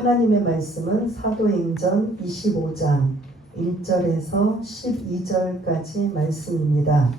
하나님의 말씀은 사도행전 25장 1절에서 12절까지 말씀입니다.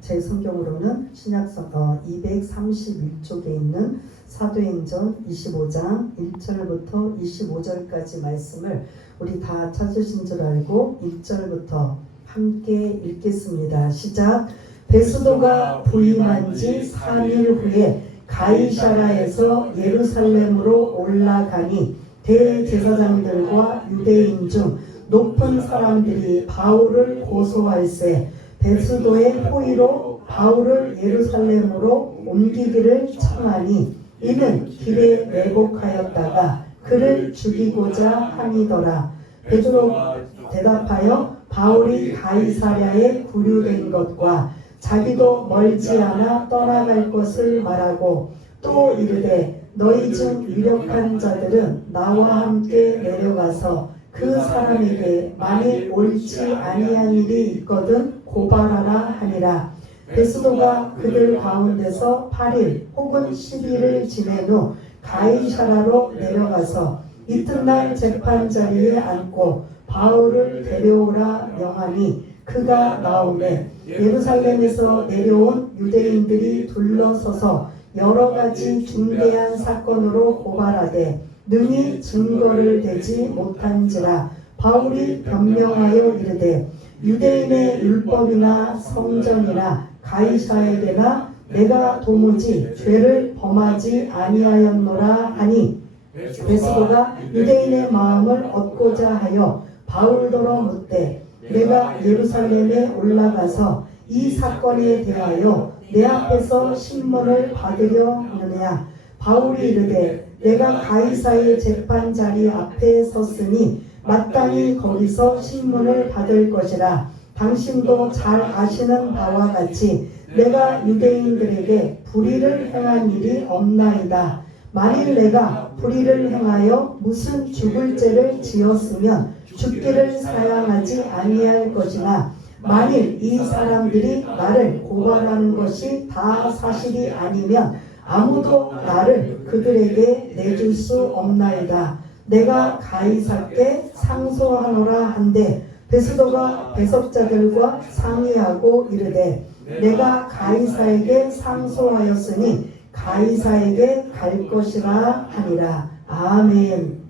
제 성경으로는 신약성 231쪽에 있는 사도행전 25장 1절부터 25절까지 말씀을 우리 다 찾으신 줄 알고 1절부터 함께 읽겠습니다. 시작. 베스도가 부임한 지 3일 후에 가이사라에서 예루살렘으로 올라가니 대제사장들과 유대인 중 높은 사람들이 바울을 고소할세 베스도의 호의로 바울을 예루살렘으로 옮기기를 청하니 이는 길에 매복하였다가 그를 죽이고자 함이더라. 베드로가 대답하여 바울이 가이사랴에 구류된 것과 자기도 멀지 않아 떠나갈 것을 말하고 또 이르되 너희 중 유력한 자들은 나와 함께 내려가서 그 사람에게 만일 옳지 아니한 일이 있거든 고발하라 하니라. 베스도가 그들 가운데서 8일 혹은 10일을 지낸 후 가이사라로 내려가서 이튿날 재판 자리에 앉고 바울을 데려오라 명하니 그가 나오매 예루살렘에서 내려온 유대인들이 둘러서서 여러 가지 중대한 사건으로 고발하되 능히 증거를 대지 못한지라. 바울이 변명하여 이르되 유대인의 율법이나 성전이나 가이사에게나 내가 도무지 죄를 범하지 아니하였노라 하니 베스도가 유대인의 마음을 얻고자 하여 바울더러 묻되 내가 예루살렘에 올라가서 이 사건에 대하여 내 앞에서 신문을 받으려 하느냐. 바울이 이르되 내가 가이사의 재판 자리 앞에 섰으니 마땅히 거기서 신문을 받을 것이라. 당신도 잘 아시는 바와 같이 내가 유대인들에게 불의를 행한 일이 없나이다. 만일 내가 불의를 행하여 무슨 죽을 죄를 지었으면 죽기를 사양하지 아니할 것이나 만일 이 사람들이 나를 고발하는 것이 다 사실이 아니면 아무도 나를 그들에게 내줄 수 없나이다. 내가 가이사께 상소하노라 한데 베스도가 배석자들과 상의하고 이르되 내가 가이사에게 상소하였으니 가이사에게 갈 것이라 하니라. 아멘.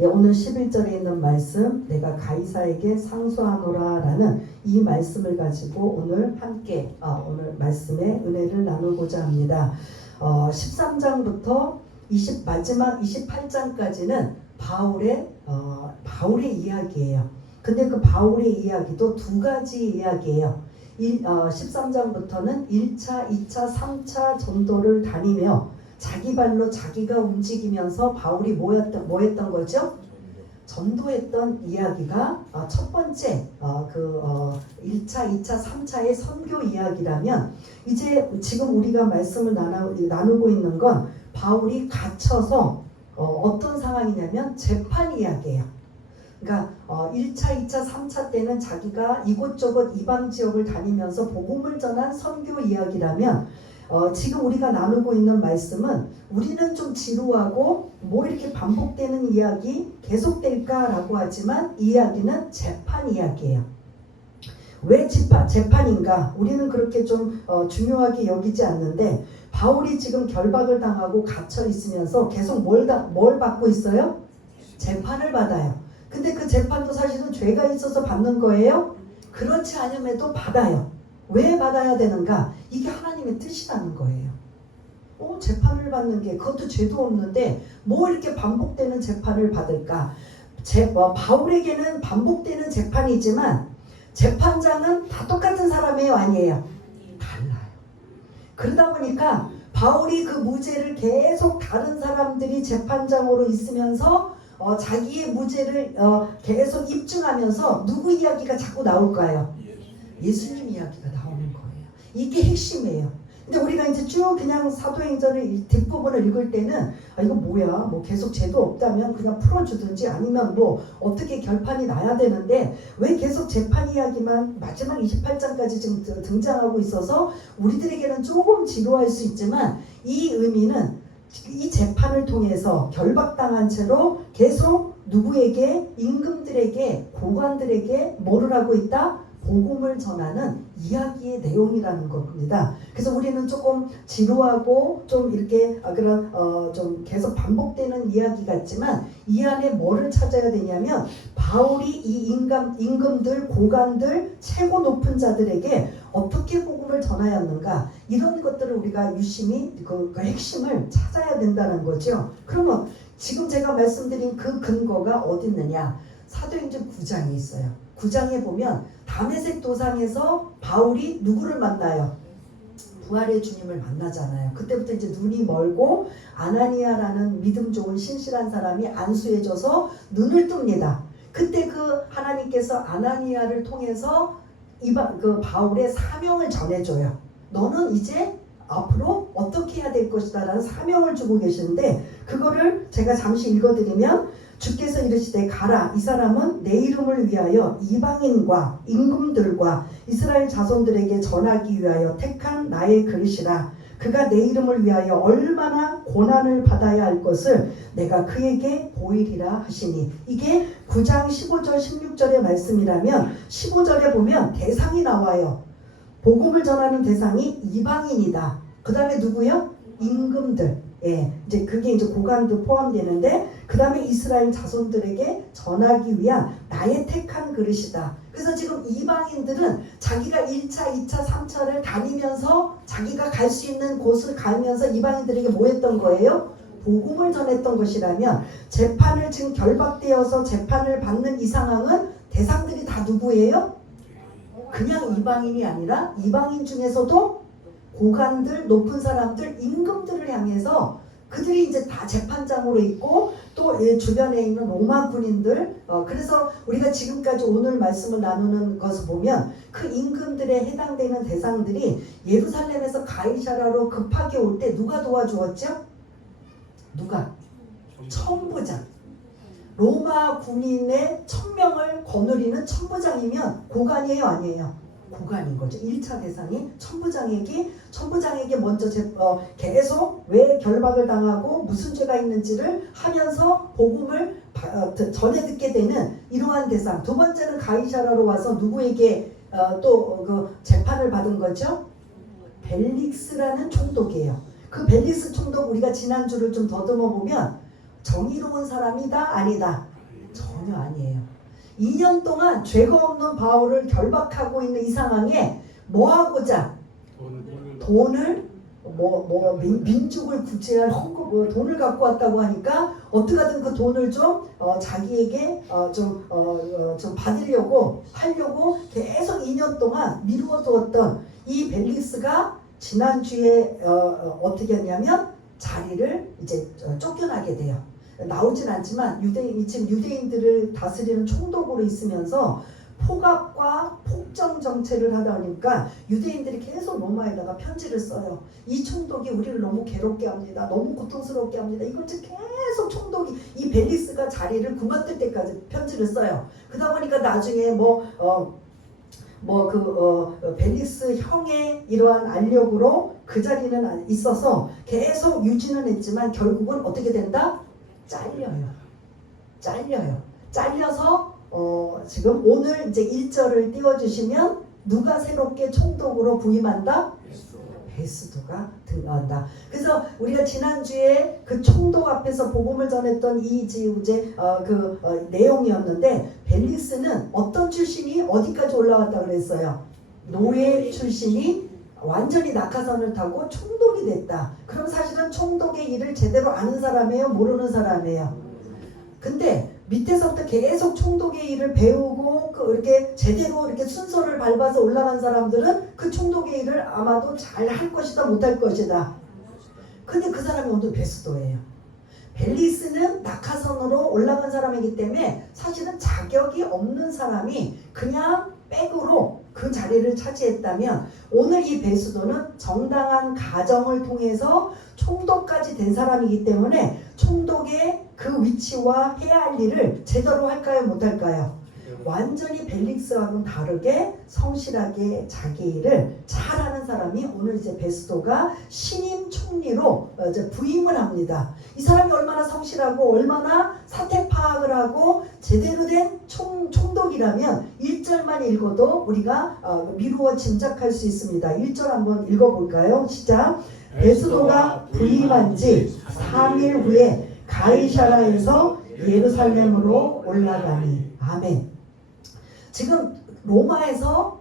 오늘 11절에 있는 말씀 내가 가이사에게 상소하노라 라는 이 말씀을 가지고 오늘 함께 오늘 말씀의 은혜를 나누고자 합니다. 13장부터 마지막 28장까지는 바울의 이야기예요. 근데 그 바울의 이야기도 두 가지 이야기예요. 13장부터는 1차, 2차, 3차 전도를 다니며 자기 발로 자기가 움직이면서 바울이 뭐 했던 거죠? 전도했던 이야기가 첫 번째 1차, 2차, 3차의 선교 이야기라면 이제 지금 우리가 말씀을 나누고 있는 건 바울이 갇혀서 어떤 상황이냐면 재판 이야기예요. 그러니까 1차, 2차, 3차 때는 자기가 이곳저곳 이방 지역을 다니면서 복음을 전한 선교 이야기라면 지금 우리가 나누고 있는 말씀은 우리는 좀 지루하고 뭐 이렇게 반복되는 이야기 계속될까라고 하지만 이 이야기는 재판 이야기예요. 왜 재판인가? 우리는 그렇게 좀 중요하게 여기지 않는데 바울이 지금 결박을 당하고 갇혀 있으면서 계속 뭘 받고 있어요? 재판을 받아요. 근데 그 재판도 사실은 죄가 있어서 받는 거예요? 그렇지 않음에도 받아요. 왜 받아야 되는가? 이게 하나님의 뜻이라는 거예요. 재판을 받는 게 그것도 죄도 없는데 뭐 이렇게 반복되는 재판을 받을까? 바울에게는 반복되는 재판이지만 재판장은 다 똑같은 사람이에요? 아니에요? 달라요. 그러다 보니까 바울이 그 무죄를 계속 다른 사람들이 재판장으로 있으면서 자기의 무죄를 계속 입증하면서 누구 이야기가 자꾸 나올까요? 예수님 이야기가 나오는 거예요. 이게 핵심이에요. 근데 우리가 이제 쭉 그냥 사도행전을 뒷부분을 읽을 때는 이거 뭐야? 뭐 계속 죄도 없다면 그냥 풀어주든지 아니면 뭐 어떻게 결판이 나야 되는데 왜 계속 재판 이야기만 마지막 28장까지 지금 등장하고 있어서 우리들에게는 조금 지루할 수 있지만 이 의미는 이 재판을 통해서 결박당한 채로 계속 누구에게? 임금들에게, 고관들에게 뭐를 하고 있다? 복음을 전하는 이야기의 내용이라는 겁니다. 그래서 우리는 조금 지루하고 좀 이렇게 그런 좀 계속 반복되는 이야기 같지만 이 안에 뭐를 찾아야 되냐면 바울이 이 임금들, 고관들, 최고 높은 자들에게 어떻게 복음을 전하였는가 이런 것들을 우리가 유심히 그 핵심을 찾아야 된다는 거죠. 그러면 지금 제가 말씀드린 그 근거가 어디 있느냐? 사도행전 9장에 있어요. 9장에 보면 다메섹 도상에서 바울이 누구를 만나요? 부활의 주님을 만나잖아요. 그때부터 이제 눈이 멀고 아나니아라는 믿음 좋은 신실한 사람이 안수해줘서 눈을 뜹니다. 그때 그 하나님께서 아나니아를 통해서 그 바울의 사명을 전해줘요. 너는 이제 앞으로 어떻게 해야 될 것이다 라는 사명을 주고 계시는데 그거를 제가 잠시 읽어드리면 주께서 이르시되 가라 이 사람은 내 이름을 위하여 이방인과 임금들과 이스라엘 자손들에게 전하기 위하여 택한 나의 그릇이라 그가 내 이름을 위하여 얼마나 고난을 받아야 할 것을 내가 그에게 보이리라 하시니 이게 9장 15절 16절의 말씀이라면 15절에 보면 대상이 나와요. 복음을 전하는 대상이 이방인이다. 그 다음에 누구요? 임금들. 예, 이제 그게 이제 고관도 포함되는데 그 다음에 이스라엘 자손들에게 전하기 위한 나의 택한 그릇이다. 그래서 지금 이방인들은 자기가 1차, 2차, 3차를 다니면서 자기가 갈 수 있는 곳을 가면서 이방인들에게 뭐 했던 거예요? 복음을 전했던 것이라면 재판을 지금 결박되어서 재판을 받는 이 상황은 대상들이 다 누구예요? 그냥 이방인이 아니라 이방인 중에서도 고관들, 높은 사람들, 임금들을 향해서 그들이 이제 다 재판장으로 있고 또 주변에 있는 로마 군인들 그래서 우리가 지금까지 오늘 말씀을 나누는 것을 보면 그 임금들에 해당되는 대상들이 예루살렘에서 가이사라로 급하게 올 때 누가 도와주었죠? 누가? 천부장. 로마 군인의 1000명을 거느리는 천부장이면 고관이에요 아니에요? 고관인 거죠. 1차 대상이 천부장에게 먼저 계속 왜 결박을 당하고 무슨 죄가 있는지를 하면서 복음을 전해 듣게 되는 이러한 대상. 두 번째는 가이사라로 와서 누구에게 또 그 재판을 받은 거죠? 벨릭스라는 총독이에요. 그 벨릭스 총독 우리가 지난주를 좀 더듬어 보면 정의로운 사람이다? 아니다? 전혀 아니에요. 2년 동안 죄가 없는 바울을 결박하고 있는 이 상황에 뭐 하고자? 돈을 민족을 구제할 헌금 돈을 갖고 왔다고 하니까 어떻게든 그 돈을 좀 자기에게 좀 받으려고 하려고 계속 2년 동안 미루어 두었던 이 벨릭스가 지난주에 어떻게 했냐면 자리를 이제 쫓겨나게 돼요. 나오진 않지만 지금 유대인들을 다스리는 총독으로 있으면서 폭압과 폭정 정책을 하다 보니까 유대인들이 계속 로마에다가 편지를 써요. 이 총독이 우리를 너무 괴롭게 합니다. 너무 고통스럽게 합니다. 이걸 계속 총독이 이 벨릭스가 자리를 그만둘 때까지 편지를 써요. 그러다 보니까 나중에 벨릭스 형의 이러한 알력으로 그 자리는 있어서 계속 유지는 했지만 결국은 어떻게 된다? 잘려서 지금 오늘 이제 1절을 띄워주시면 누가 새롭게 총독으로 부임한다? 베스도가 등장한다. 그래서 우리가 지난주에 그 총독 앞에서 복음을 전했던 이 내용이었는데 벨릭스는 어떤 출신이 어디까지 올라왔다 그랬어요? 노예 출신이 완전히 낙하산을 타고 총독이 됐다. 그럼 사실은 총독의 일을 제대로 아는 사람이에요? 모르는 사람이에요? 근데 밑에서부터 계속 총독의 일을 배우고 이렇게 제대로 이렇게 순서를 밟아서 올라간 사람들은 그 총독의 일을 아마도 잘 할 것이다 못할 것이다. 근데 그 사람이 오늘 베스도예요. 벨릭스는 낙하산으로 올라간 사람이기 때문에 사실은 자격이 없는 사람이 그냥 백으로 그 자리를 차지했다면 오늘 이 베스도는 정당한 가정을 통해서 총독까지 된 사람이기 때문에 총독의 그 위치와 해야 할 일을 제대로 할까요 못할까요? 완전히 벨릭스하고는 다르게 성실하게 자기 일을 잘하는 사람이 오늘 이제 베스도가 신임 총리로 이제 부임을 합니다. 이 사람이 얼마나 성실하고 얼마나 사태 파악을 하고 제대로 된 총독이라면 1절만 읽어도 우리가 미루어 짐작할 수 있습니다. 1절 한번 읽어볼까요? 시작. 베스도가 부임한 지 3일 후에 가이사라에서 예루살렘으로 올라가니. 아멘. 지금 로마에서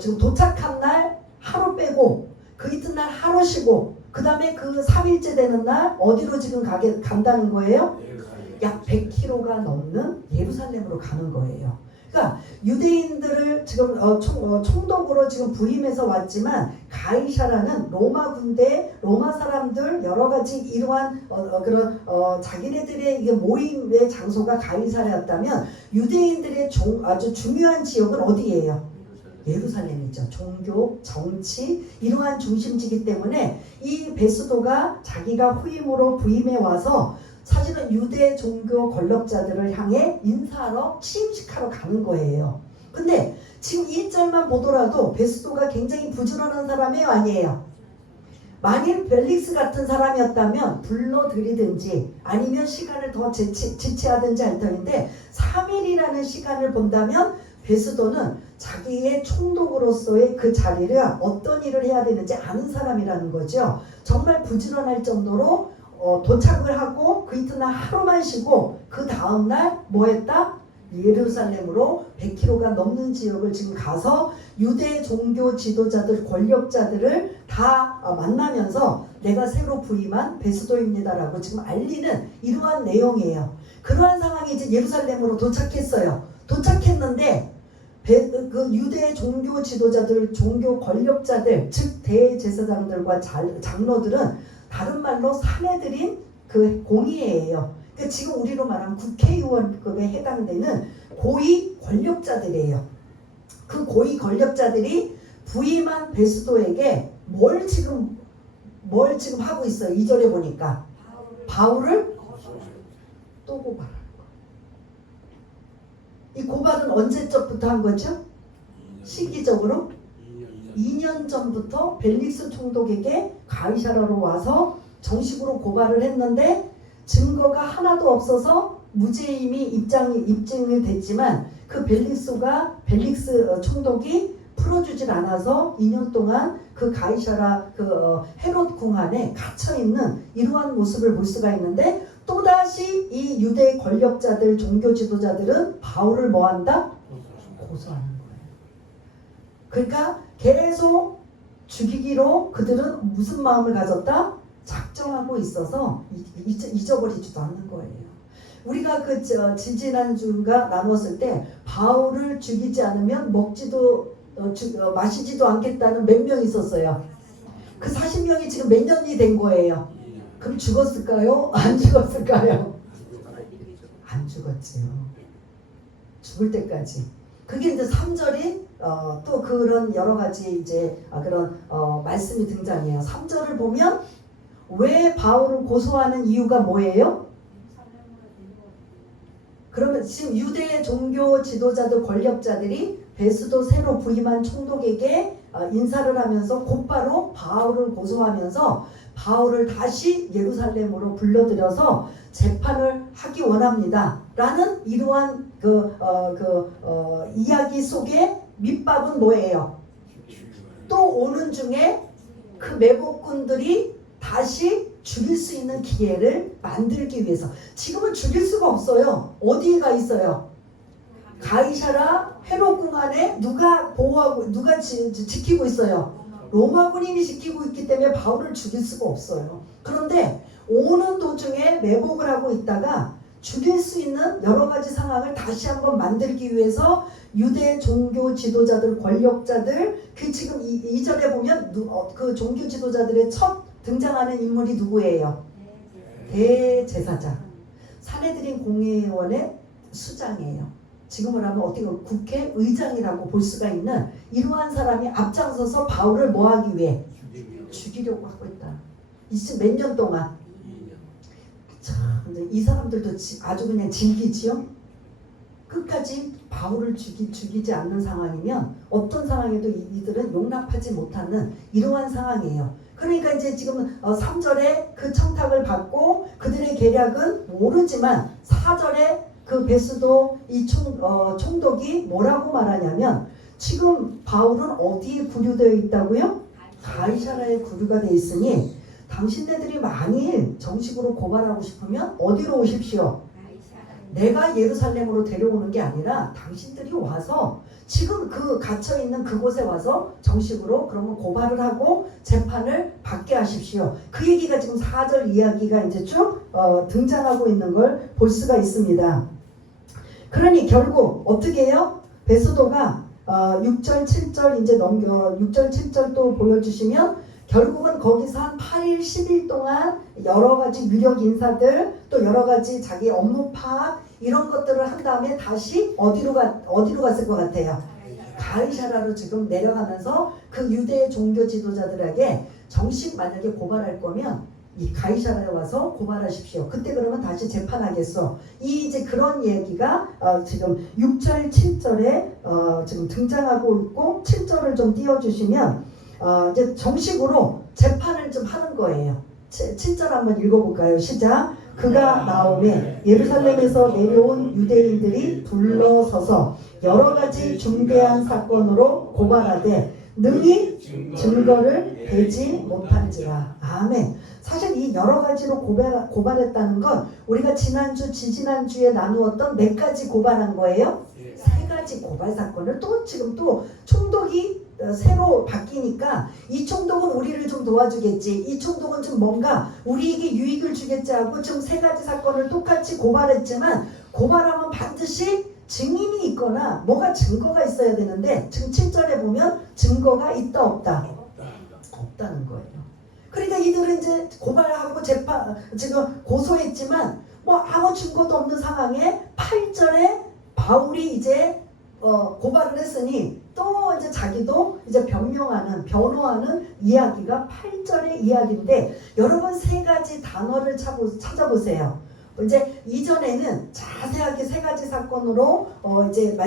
지금 도착한 날 하루 빼고 그 이튿날 하루 쉬고 그 다음에 그 3일째 되는 날 어디로 지금 간다는 거예요? 약 100km가 넘는 예루살렘으로 가는 거예요. 그러니까 유대인들을 지금 총독으로 지금 부임해서 왔지만 가이사라는 로마 군대, 로마 사람들 여러 가지 이러한 그런 자기네들의 이게 모임의 장소가 가이사라였다면 유대인들의 아주 중요한 지역은 어디예요? 예루살렘이죠. 종교, 정치 이러한 중심지기 때문에 이 베스도가 자기가 후임으로 부임해 와서 사실은 유대 종교 권력자들을 향해 인사하러 취임식하러 가는 거예요. 근데 지금 1절만 보더라도 베스도가 굉장히 부지런한 사람이에요, 아니에요? 만일 벨릭스 같은 사람이었다면 불러들이든지 아니면 시간을 더 지체하든지 할 터인데 3일이라는 시간을 본다면 베스도는 자기의 총독으로서의 그 자리를 어떤 일을 해야 되는지 아는 사람이라는 거죠. 정말 부지런할 정도로 도착을 하고 그 이튿날 하루만 쉬고 그 다음날 뭐 했다? 예루살렘으로 100km가 넘는 지역을 지금 가서 유대 종교 지도자들, 권력자들을 다 만나면서 내가 새로 부임한 베스도입니다라고 지금 알리는 이러한 내용이에요. 그러한 상황이 이제 예루살렘으로 도착했어요. 도착했는데 그 유대 종교 지도자들, 종교 권력자들, 즉 대제사장들과 장로들은 다른 말로 사내들인 그 공의회예요. 그러니까 지금 우리로 말하면 국회의원급에 해당되는 고위 권력자들이에요. 그 고위 권력자들이 부임한 베스도에게 뭘 지금 하고 있어요? 2절에 보니까 바울을 또 고발하는 거예요. 이 고발은 언제적부터 한 거죠? 시기적으로 2년 전부터 벨릭스 총독에게 가이사라로 와서 정식으로 고발을 했는데 증거가 하나도 없어서 무죄임이 입증이 됐지만 그 벨릭스 총독이 풀어주질 않아서 2년 동안 그 가이사라 헤롯 궁 안에 갇혀있는 이러한 모습을 볼 수가 있는데 또다시 이 유대 권력자들, 종교 지도자들은 바울을 뭐한다? 고소하는 거예요. 그러니까 계속 죽이기로 그들은 무슨 마음을 가졌다? 작정하고 있어서 잊어버리지도 않는 거예요. 우리가 지지난주가 나눴을 때 바울을 죽이지 않으면 먹지도 마시지도 않겠다는 몇 명 있었어요. 그 40명이 지금 몇 년이 된 거예요. 그럼 죽었을까요? 안 죽었을까요? 안 죽었지요. 죽을 때까지. 그게 이제 3절이 또 그런 여러 가지 이제 그런 말씀이 등장해요. 3절을 보면 왜 바울을 고소하는 이유가 뭐예요? 그러면 지금 유대 종교 지도자들, 권력자들이 베스도 새로 부임한 총독에게 인사를 하면서 곧바로 바울을 고소하면서 바울을 다시 예루살렘으로 불러들여서 재판을 하기 원합니다. 라는 이러한 이야기 속에 밑밥은 뭐예요? 또 오는 중에 그 매복군들이 다시 죽일 수 있는 기회를 만들기 위해서. 지금은 죽일 수가 없어요. 어디에 가 있어요? 가이사라 헤롯 궁 안에 누가 보호하고 누가 지키고 있어요? 로마 군인이 지키고 있기 때문에 바울을 죽일 수가 없어요. 그런데 오는 도중에 매복을 하고 있다가 죽일 수 있는 여러 가지 상황을 다시 한번 만들기 위해서 유대 종교 지도자들, 권력자들, 그 지금 2절에 보면 그 종교 지도자들의 첫 등장하는 인물이 누구예요? 대제사장. 사내들인 공회의원의 수장이에요. 지금으로 하면 어떻게 국회의장이라고 볼 수가 있는 이러한 사람이 앞장서서 바울을 뭐하기 위해? 죽이려고 하고 있다. 이제 몇 년 동안? 참, 이 사람들도 아주 그냥 질기지요? 끝까지 바울을 죽이지 않는 상황이면 어떤 상황에도 이들은 용납하지 못하는 이러한 상황이에요. 그러니까 이제 지금 3절에 그 청탁을 받고 그들의 계략은 모르지만 4절에 그 베스도 이 총독이 뭐라고 말하냐면 지금 바울은 어디에 구류되어 있다고요? 가이사라에 구류가 되어 있으니 당신네들이 만일 정식으로 고발하고 싶으면 어디로 오십시오? 내가 예루살렘으로 데려오는 게 아니라 당신들이 와서 지금 그 갇혀있는 그곳에 와서 정식으로 그러면 고발을 하고 재판을 받게 하십시오. 그 얘기가 지금 4절 이야기가 이제 쭉 등장하고 있는 걸 볼 수가 있습니다. 그러니 결국 어떻게 해요? 베스도가 6절 7절 이제 6절 7절 또 보여주시면 결국은 거기서 한 8일 10일 동안 여러 가지 유력 인사들 또 여러 가지 자기 업무 파악 이런 것들을 한 다음에 다시 어디로 갔을 것 같아요? 가이사라로 지금 내려가면서 그 유대 종교 지도자들에게 정식 만약에 고발할 거면 이 가이사라에 와서 고발하십시오. 그때 그러면 다시 재판하겠어. 이제 그런 얘기가 지금 6절 7절에 지금 등장하고 있고 7절을 좀 띄워주시면 이제 정식으로 재판을 좀 하는 거예요. 7절 한번 읽어볼까요? 시작. 그가 나오매 예루살렘에서 내려온 유대인들이 둘러서서 여러 가지 중대한 사건으로 고발하되 능히 증거를 대지 못한지라. 아멘. 사실 이 여러 가지로 고발했다는 건 우리가 지난주, 지지난주에 나누었던 몇 가지 고발한 거예요? 세 가지 고발 사건을 또 지금 또 총독이 새로 바뀌니까 이 총독은 우리를 좀 도와주겠지, 이 총독은 좀 뭔가 우리에게 유익을 주겠지 하고 지금 세 가지 사건을 똑같이 고발했지만 고발하면 반드시 증인이 있거나 뭐가 증거가 있어야 되는데 지금 7절에 보면 증거가 있다 없다? 없다는 거예요. 그러니까 이들은 이제 고발하고 지금 고소했지만 뭐 아무 증거도 없는 상황에 8절에 바울이 이제 고발을 했으니 또 이제 자기도 이제 변호하는 이야기가 8절의 이야기인데 여러분 세 가지 단어를 찾아보세요. 이제 이전에는 자세하게 세 가지 사건으로 이제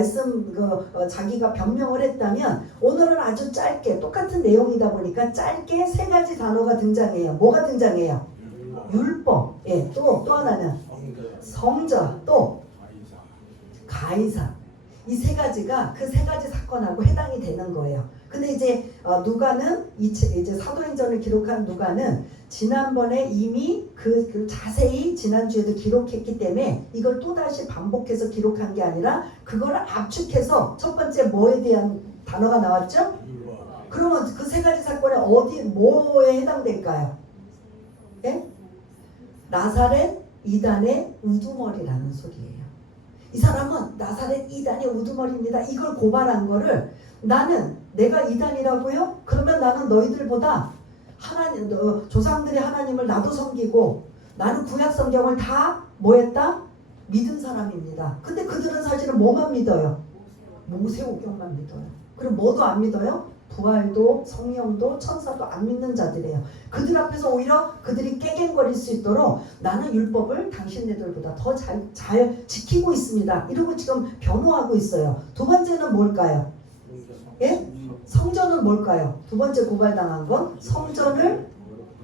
자기가 변명을 했다면 오늘은 아주 짧게 똑같은 내용이다 보니까 짧게 세 가지 단어가 등장해요. 뭐가 등장해요? 율법. 예, 또 하나는 성전, 또 가이사. 이 세 가지가 그 세 가지 사건하고 해당이 되는 거예요. 근데 이제 누가는 이제 사도행전을 기록한 누가는 지난번에 이미 그 자세히 지난주에도 기록했기 때문에 이걸 또다시 반복해서 기록한 게 아니라 그걸 압축해서 첫 번째 뭐에 대한 단어가 나왔죠? 그러면 그 세 가지 사건에 뭐에 해당될까요? 예? 나사렛 이단의 우두머리라는 소리예요. 이 사람은 나사렛 이단의 우두머리입니다. 이걸 고발한 거를 내가 이단이라고요? 그러면 나는 너희들보다 조상들의 하나님을 나도 섬기고 나는 구약 성경을 다 뭐했다? 믿은 사람입니다. 근데 그들은 사실은 뭐만 믿어요? 모세오경만 믿어요. 그리고 뭐도 안 믿어요? 부활도 성령도 천사도 안 믿는 자들이에요. 그들 앞에서 오히려 그들이 깨갱거릴 수 있도록 나는 율법을 당신네들보다 더 잘 지키고 있습니다. 이러고 지금 변호하고 있어요. 두 번째는 뭘까요? 예? 성전은 뭘까요? 두 번째 고발당한 건 성전을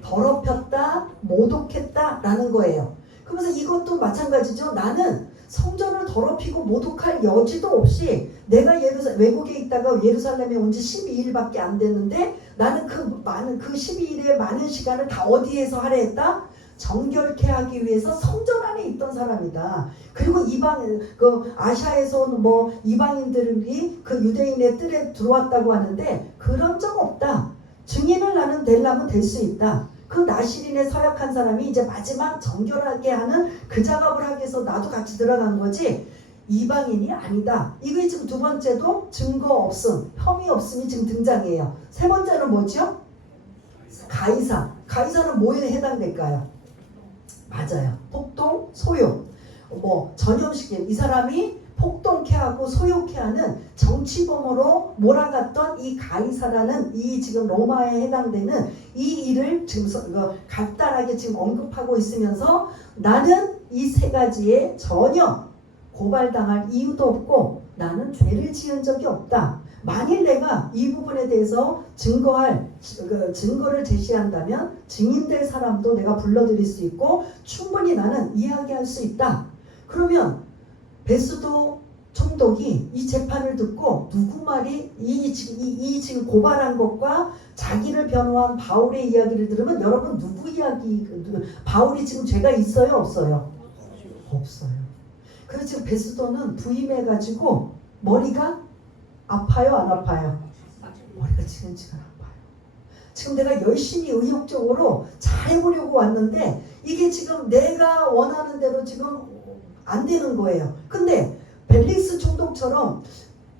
더럽혔다, 모독했다 라는 거예요. 그러면서 이것도 마찬가지죠. 나는 성전을 더럽히고 모독할 여지도 없이 내가 외국에 있다가 예루살렘에 온 지 12일밖에 안 됐는데 나는 그 12일의 많은 시간을 다 어디에서 할애했다? 정결케 하기 위해서 성전 안에 있던 사람이다. 그리고 아시아에서 온 이방인들이 그 유대인의 뜰에 들어왔다고 하는데 그런 적 없다. 증인을 나는 되려면 될 수 있다. 그 나시린의 서약한 사람이 이제 마지막 정결하게 하는 그 작업을 하기 위해서 나도 같이 들어간 거지 이방인이 아니다. 이게 지금 두 번째도 증거 없음, 혐의 없음이 지금 등장해요. 세 번째는 뭐죠? 가이사. 가이사는 뭐에 해당될까요? 맞아요. 폭동, 소욕. 전염시킨 이 사람이 폭동케 하고 소욕케 하는 정치범으로 몰아갔던 이 가이사라는 이 지금 로마에 해당되는 이 일을 지금 간단하게 지금 언급하고 있으면서 나는 이 세 가지에 전혀 고발당할 이유도 없고 나는 죄를 지은 적이 없다. 만일 내가 이 부분에 대해서 증거를 제시한다면 증인될 사람도 내가 불러들일 수 있고 충분히 나는 이야기할 수 있다. 그러면 베스도 총독이 이 재판을 듣고 누구 말이 이 지금 고발한 것과 자기를 변호한 바울의 이야기를 들으면 여러분 누구 이야기, 바울이 지금 죄가 있어요 없어요? 없어요. 그래서 지금 베스도는 부임해가지고 머리가 아파요 안 아파요? 머리가 지근지근 아파요. 지금 내가 열심히 의욕적으로 잘해보려고 왔는데 이게 지금 내가 원하는 대로 지금 안 되는 거예요. 근데 벨릭스 총독처럼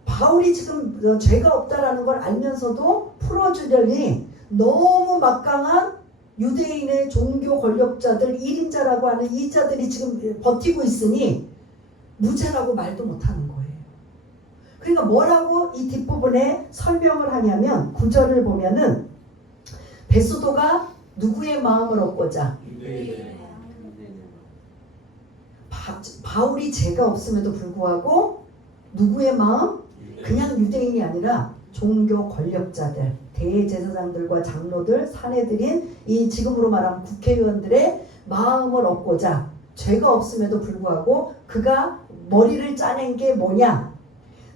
바울이 지금 죄가 없다라는 걸 알면서도 풀어주려니 너무 막강한 유대인의 종교 권력자들 1인자라고 하는 이 자들이 지금 버티고 있으니 무죄라고 말도 못하는 거예요. 그러니까 뭐라고 이 뒷부분에 설명을 하냐면 9절을 보면은 베스도가 누구의 마음을 얻고자 바울이 죄가 없음에도 불구하고 누구의 마음? 그냥 유대인이 아니라 종교 권력자들, 대제사장들과 장로들, 사내들인 이 지금으로 말하면 국회의원들의 마음을 얻고자 죄가 없음에도 불구하고 그가 머리를 짜낸 게 뭐냐?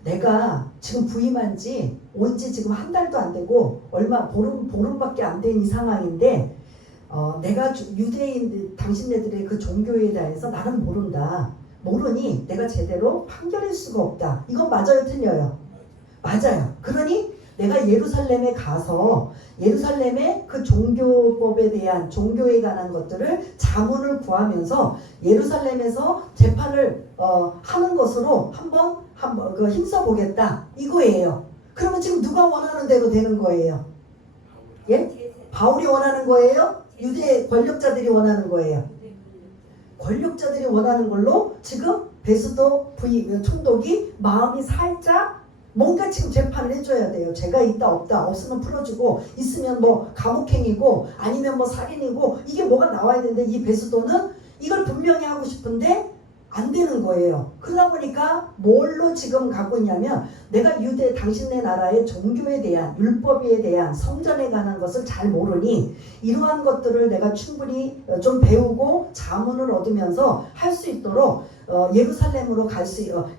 내가 지금 부임한 지 온 지 지금 한 달도 안 되고 보름밖에 안 된 이 상황인데 내가 유대인 당신네들의 그 종교에 대해서 나는 모르니 내가 제대로 판결할 수가 없다. 이건 맞아요 틀려요? 맞아요. 그러니 내가 예루살렘에 가서 예루살렘의 그 종교법에 대한 종교에 관한 것들을 자문을 구하면서 예루살렘에서 재판을 하는 것으로 한번 힘써 보겠다 이거예요. 그러면 지금 누가 원하는 대로 되는 거예요? 예? 바울이 원하는 거예요? 유대 권력자들이 원하는 거예요? 권력자들이 원하는 걸로 지금 베스도 총독이 마음이 살짝 뭔가 지금 재판을 해줘야 돼요. 죄가 있다 없다 없으면 풀어주고 있으면 뭐 감옥행위고 아니면 뭐 살인이고 이게 뭐가 나와야 되는데 이 베스도는 이걸 분명히 하고 싶은데 안 되는 거예요. 그러다 보니까 뭘로 지금 갖고 있냐면 내가 당신네 나라의 종교에 대한 율법에 대한 성전에 관한 것을 잘 모르니 이러한 것들을 내가 충분히 좀 배우고 자문을 얻으면서 할 수 있도록 예루살렘으로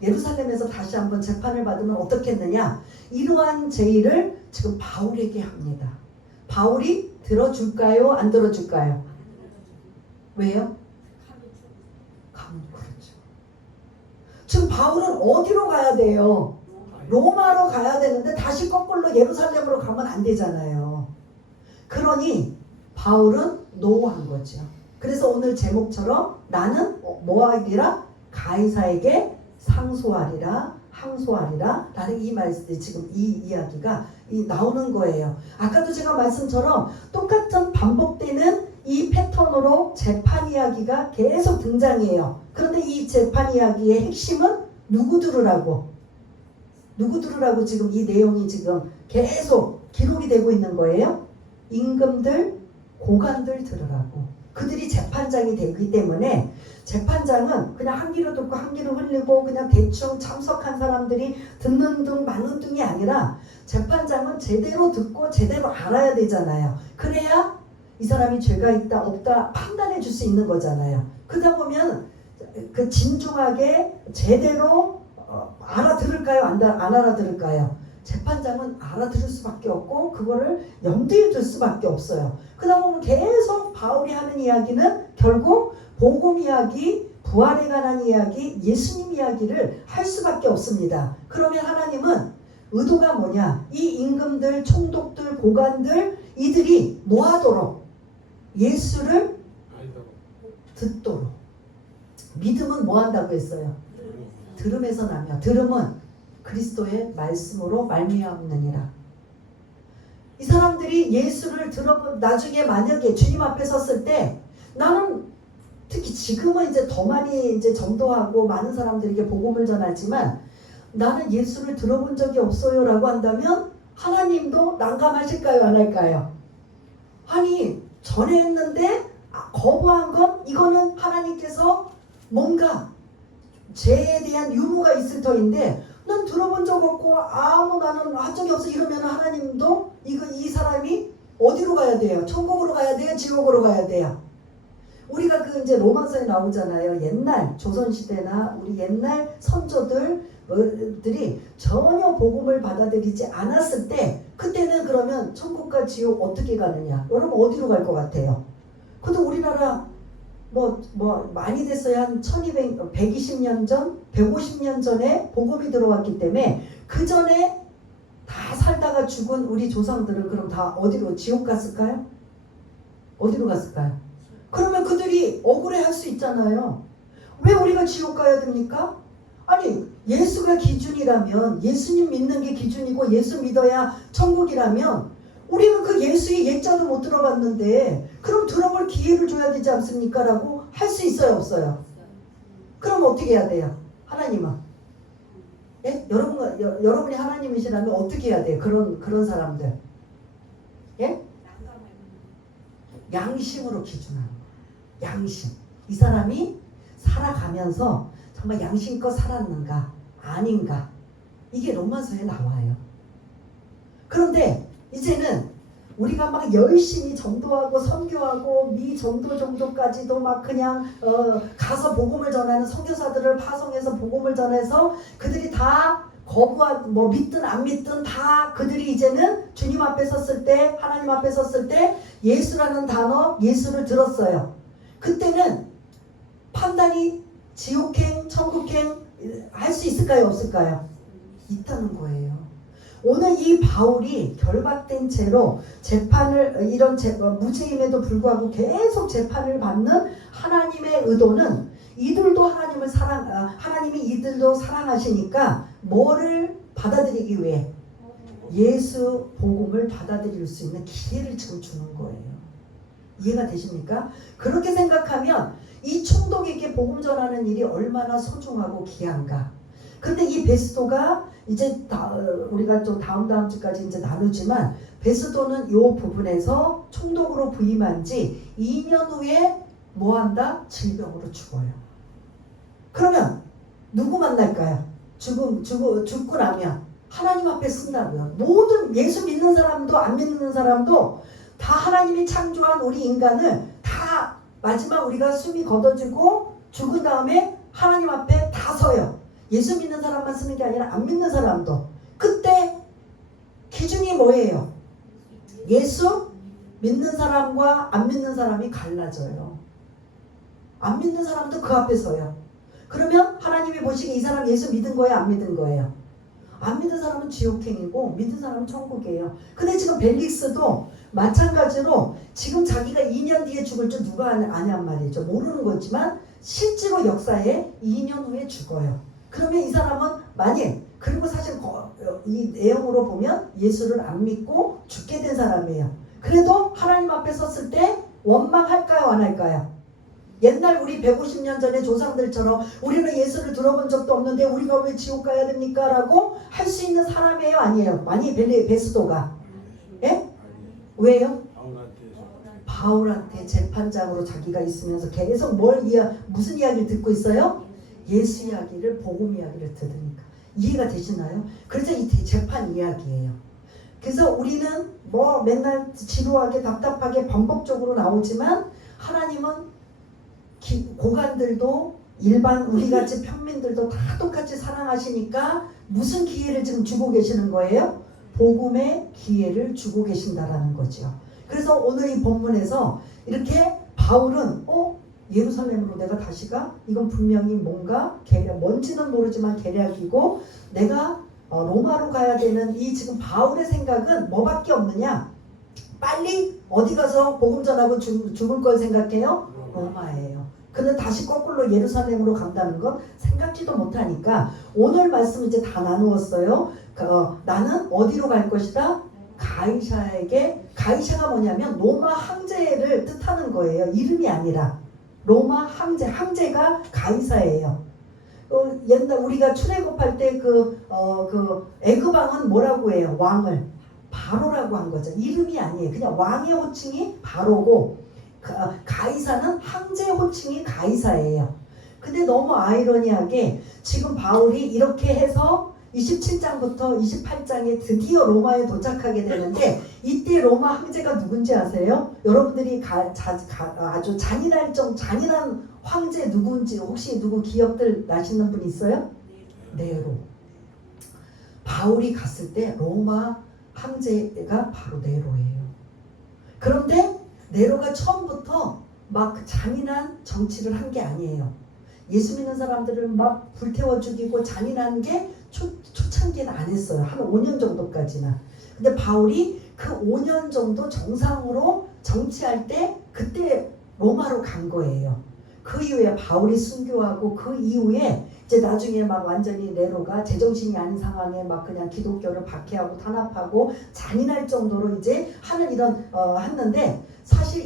예루살렘에서 다시 한번 재판을 받으면 어떻겠느냐 이러한 제의를 지금 바울에게 합니다. 바울이 들어줄까요? 안 들어줄까요? 왜요? 지금 바울은 어디로 가야 돼요? 로마로 가야 되는데 다시 거꾸로 예루살렘으로 가면 안 되잖아요. 그러니 바울은 노한 거죠. 그래서 오늘 제목처럼 나는 뭐 하리라? 가이사에게 상소하리라, 항소하리라 라는 이 말씀, 지금 이 이야기가 나오는 거예요. 아까도 제가 말씀처럼 똑같은 반복되는 이 패턴으로 재판 이야기가 계속 등장해요. 그런데 이 재판 이야기의 핵심은 누구 들으라고 지금 이 내용이 지금 계속 기록이 되고 있는 거예요. 임금들, 고관들 들으라고. 그들이 재판장이 되기 때문에 재판장은 그냥 한 귀로 듣고 한 귀로 흘리고 그냥 대충 참석한 사람들이 듣는 등 마는 등이 아니라 재판장은 제대로 듣고 제대로 알아야 되잖아요. 그래야 이 사람이 죄가 있다 없다 판단해 줄 수 있는 거잖아요. 그러다 보면 그 진중하게 제대로 알아들을까요? 안 알아들을까요? 재판장은 알아들을 수밖에 없고 그거를 염두에 둘 수밖에 없어요. 그러다 보면 계속 바울이 하는 이야기는 결국 복음 이야기, 부활에 관한 이야기, 예수님 이야기를 할 수밖에 없습니다. 그러면 하나님은 의도가 뭐냐? 이 임금들, 총독들, 고관들 이들이 뭐 하도록? 예수를 듣도록. 믿음은 뭐 한다고 했어요? 들음에서 나며. 들음은 그리스도의 말씀으로 말미암느니라. 이 사람들이 예수를 나중에 만약에 주님 앞에 섰을 때 나는 특히 지금은 이제 더 많이 이제 전도하고 많은 사람들에게 복음을 전하지만 나는 예수를 들어본 적이 없어요 라고 한다면 하나님도 난감하실까요? 안 할까요? 아니 전에 했는데 거부한 건 이거는 하나님께서 뭔가 죄에 대한 유무가 있을 터인데 난 들어본 적 없고 아무 나는 한 적이 없어 이러면 하나님도 이 사람이 어디로 가야 돼요? 천국으로 가야 돼요? 지옥으로 가야 돼요? 우리가 그 이제 로마서에 나오잖아요. 옛날 조선시대나 우리 옛날 선조들이 전혀 복음을 받아들이지 않았을 때 그때는 그러면 천국과 지옥 어떻게 가느냐? 여러분 어디로 갈 것 같아요? 그래도 우리나라 뭐 많이 됐어야 한 120년 전, 150년 전에 복음이 들어왔기 때문에 그 전에 다 살다가 죽은 우리 조상들은 그럼 다 어디로 지옥 갔을까요? 어디로 갔을까요? 그러면 그들이 억울해할 수 있잖아요. 왜 우리가 지옥 가야 됩니까? 아니 예수가 기준이라면 예수님 믿는 게 기준이고 예수 믿어야 천국이라면 우리는 그 예수의 옛자도 못 들어봤는데 그럼 들어볼 기회를 줘야 되지 않습니까? 라고 할 수 있어요 없어요? 그럼 어떻게 해야 돼요? 하나님은 예? 여러분이 하나님이시라면 어떻게 해야 돼요? 그런 사람들 예? 양심으로 기준하는 거예요. 양심. 이 사람이 살아가면서 정말 양심껏 살았는가 아닌가 이게 로마서에 나와요. 그런데 이제는 우리가 막 열심히 전도하고 선교하고 미 전도 정도까지도 막 그냥 가서 복음을 전하는 선교사들을 파송해서 복음을 전해서 그들이 다 뭐 믿든 안 믿든 다 그들이 이제는 주님 앞에 섰을 때 하나님 앞에 섰을 때 예수라는 단어 예수를 들었어요. 그때는 판단이 지옥행 천국행 할 수 있을까요 없을까요? 있다는 거예요. 오늘 이 바울이 결박된 채로 재판을 무죄임에도 불구하고 계속 재판을 받는 하나님의 의도는 이들도 하나님이 이들도 사랑하시니까 뭐를 받아들이기 위해 예수 복음을 받아들일 수 있는 기회를 지금 주는 거예요. 이해가 되십니까? 그렇게 생각하면 이 총독에게 복음 전하는 일이 얼마나 소중하고 귀한가. 근데 이 베스도가 이제 우리가 좀 다음 주까지 이제 나누지만 베스도는 이 부분에서 총독으로 부임한 지 2년 후에 뭐 한다? 질병으로 죽어요. 그러면 누구 만날까요? 죽고 나면 하나님 앞에 쓴다고요. 모든 예수 믿는 사람도 안 믿는 사람도 다 하나님이 창조한 우리 인간을 다 마지막 우리가 숨이 걷어지고 죽은 다음에 하나님 앞에 다 서요. 예수 믿는 사람만 쓰는 게 아니라 안 믿는 사람도. 그때 기준이 뭐예요? 예수 믿는 사람과 안 믿는 사람이 갈라져요. 안 믿는 사람도 그 앞에 서요. 그러면 하나님이 보시기에 이 사람 예수 믿은 거예요? 안 믿은 거예요? 안 믿은 사람은 지옥행이고 믿은 사람은 천국이에요. 근데 지금 벨릭스도 마찬가지로 지금 자기가 2년 뒤에 죽을 줄 누가 아냔 말이죠. 모르는 거지만 실제로 역사에 2년 후에 죽어요. 그러면 이 사람은 그리고 사실 이 내용으로 보면 예수를 안 믿고 죽게 된 사람이에요. 그래도 하나님 앞에 섰을 때 원망할까요 안 할까요? 옛날 우리 150년 전의 조상들처럼 우리는 예수를 들어본 적도 없는데 우리가 왜 지옥 가야 됩니까? 라고 할 수 있는 사람이에요 아니에요? 베스도가 예? 왜요? 바울한테 재판장으로 자기가 있으면서 계속 무슨 이야기를 듣고 있어요? 예수 이야기를 복음 이야기를 들으니까. 이해가 되시나요? 그래서 이 재판 이야기예요. 그래서 우리는 맨날 지루하게 답답하게 반복적으로 나오지만 하나님은 고관들도 일반 우리같이 평민들도 다 똑같이 사랑하시니까 무슨 기회를 지금 주고 계시는 거예요? 복음의 기회를 주고 계신다라는 거죠. 그래서 오늘 이 본문에서 이렇게 바울은 예루살렘으로 내가 다시 가? 이건 분명히 뭔가 뭔지는 모르지만 계략이고 내가 로마로 가야 되는 이 지금 바울의 생각은 뭐밖에 없느냐? 빨리 어디 가서 복음 전하고 죽을 걸 생각해요? 로마예요. 그는 다시 거꾸로 예루살렘으로 간다는 건 생각지도 못하니까 오늘 말씀 이제 다 나누었어요. 나는 어디로 갈 것이다? 가이샤가 뭐냐면 로마 황제를 뜻하는 거예요. 이름이 아니라 로마 황제가 가이사예요. 옛날 우리가 출애굽할 때 애굽왕은 뭐라고 해요? 왕을 바로라고 한 거죠. 이름이 아니에요. 그냥 왕의 호칭이 바로고 가이사는 황제 호칭이 가이사예요. 근데 너무 아이러니하게 지금 바울이 이렇게 해서 27장부터 28장에 드디어 로마에 도착하게 되는데 이때 로마 황제가 누군지 아세요? 여러분들이 아주 잔인한 황제 누군지 혹시 누구 기억들 나시는 분 있어요? 네로. 바울이 갔을 때 로마 황제가 바로 네로예요. 그런데 네로가 처음부터 막 잔인한 정치를 한 게 아니에요. 예수 믿는 사람들을 막 불태워 죽이고 잔인한 게 초창기에는 안 했어요. 한 5년 정도까지나. 근데 바울이 그 5년 정도 정상으로 정치할 때 그때 로마로 간 거예요. 그 이후에 바울이 순교하고 그 이후에 이제 나중에 막 완전히 네로가 제정신이 아닌 상황에 막 그냥 기독교를 박해하고 탄압하고 잔인할 정도로 이제 하는 이런 했는데 사실